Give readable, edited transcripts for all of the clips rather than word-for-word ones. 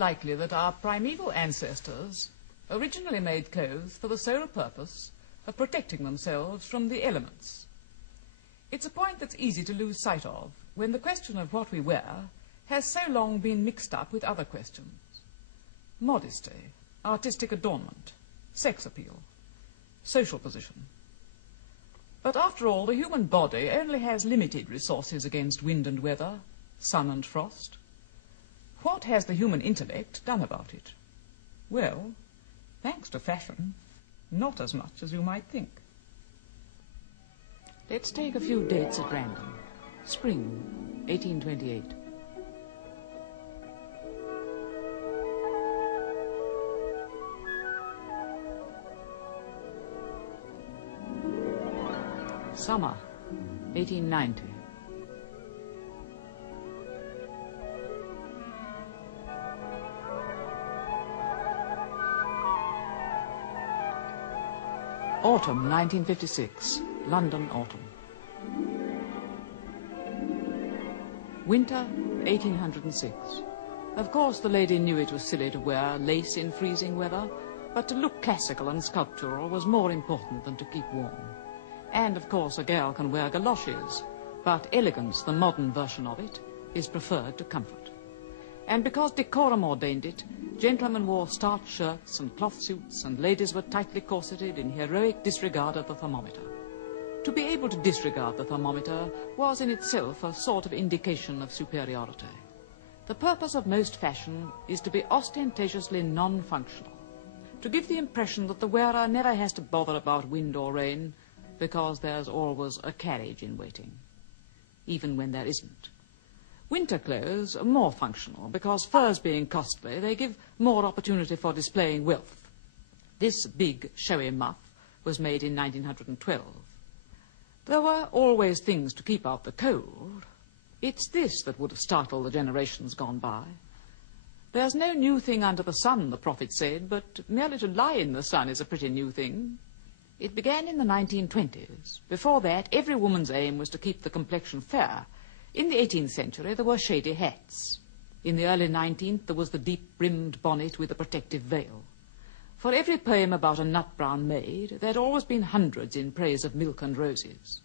likely that our primeval ancestors originally made clothes for the sole purpose of protecting themselves from the elements. It's a point that's easy to lose sight of when the question of what we wear has so long been mixed up with other questions. Modesty, artistic adornment, sex appeal, social position. But after all, the human body only has limited resources against wind and weather, sun and frost. What has the human intellect done about it? Well, thanks to fashion, not as much as you might think. Let's take a few dates at random. Spring, 1828. Summer, 1890. Autumn, 1956. London autumn. Winter, 1806. Of course, the lady knew it was silly to wear lace in freezing weather, but to look classical and sculptural was more important than to keep warm. And, of course, a girl can wear galoshes, but elegance, the modern version of it, is preferred to comfort. And because decorum ordained it, gentlemen wore starched shirts and cloth suits, and ladies were tightly corseted in heroic disregard of the thermometer. To be able to disregard the thermometer was in itself a sort of indication of superiority. The purpose of most fashion is to be ostentatiously non-functional, to give the impression that the wearer never has to bother about wind or rain, because there's always a carriage in waiting, even when there isn't. Winter clothes are more functional, because furs being costly, they give more opportunity for displaying wealth. This big, showy muff was made in 1912. There were always things to keep out the cold. It's this that would have startled the generations gone by. There's no new thing under the sun, the prophet said, but merely to lie in the sun is a pretty new thing. It began in the 1920s. Before that, every woman's aim was to keep the complexion fair. In the 18th century, there were shady hats. In the early 19th, there was the deep-brimmed bonnet with a protective veil. For every poem about a nut-brown maid, there had always been hundreds in praise of milk and roses.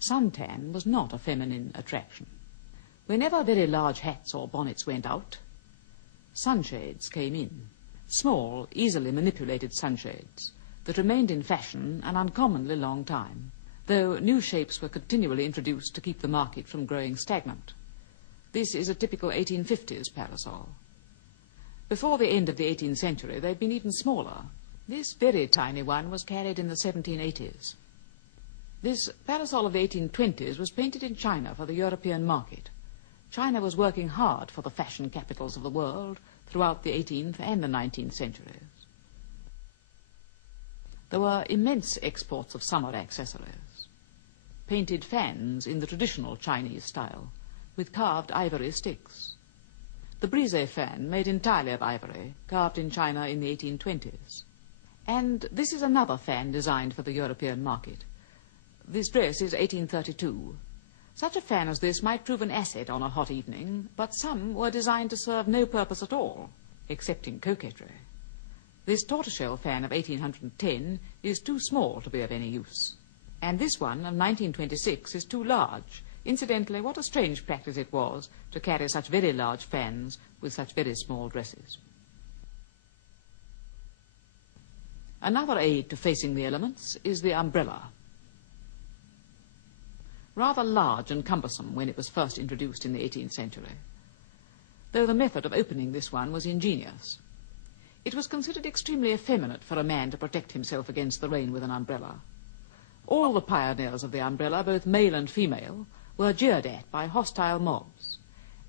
Suntan was not a feminine attraction. Whenever very large hats or bonnets went out, sunshades came in. Small, easily manipulated sunshades that remained in fashion an uncommonly long time, though new shapes were continually introduced to keep the market from growing stagnant. This is a typical 1850s parasol. Before the end of the 18th century, they'd been even smaller. This very tiny one was carried in the 1780s. This parasol of the 1820s was painted in China for the European market. China was working hard for the fashion capitals of the world throughout the 18th and the 19th centuries. There were immense exports of summer accessories. Painted fans in the traditional Chinese style, with carved ivory sticks. The brise fan, made entirely of ivory, carved in China in the 1820s. And this is another fan designed for the European market. This dress is 1832. Such a fan as this might prove an asset on a hot evening, but some were designed to serve no purpose at all, excepting coquetry. This tortoiseshell fan of 1810 is too small to be of any use. And this one of 1926 is too large. Incidentally, what a strange practice it was to carry such very large fans with such very small dresses. Another aid to facing the elements is the umbrella. Rather large and cumbersome when it was first introduced in the 18th century, though the method of opening this one was ingenious. It was considered extremely effeminate for a man to protect himself against the rain with an umbrella. All the pioneers of the umbrella, both male and female, were jeered at by hostile mobs,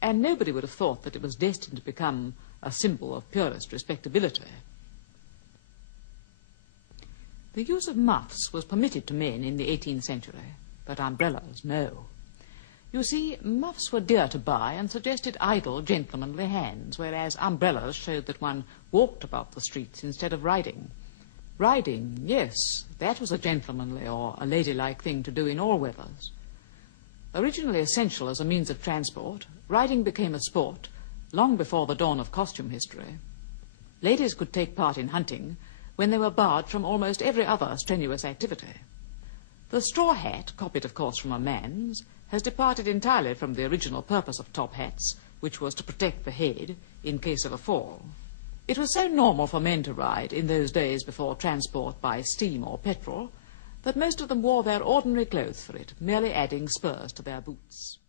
and nobody would have thought that it was destined to become a symbol of purest respectability. The use of muffs was permitted to men in the 18th century, but umbrellas, no. You see, muffs were dear to buy and suggested idle, gentlemanly hands, whereas umbrellas showed that one walked about the streets instead of riding. Riding, yes, that was a gentlemanly or a ladylike thing to do in all weathers. Originally essential as a means of transport, riding became a sport long before the dawn of costume history. Ladies could take part in hunting when they were barred from almost every other strenuous activity. The straw hat, copied of course from a man's, has departed entirely from the original purpose of top hats, which was to protect the head in case of a fall. It was so normal for men to ride in those days before transport by steam or petrol that most of them wore their ordinary clothes for it, merely adding spurs to their boots.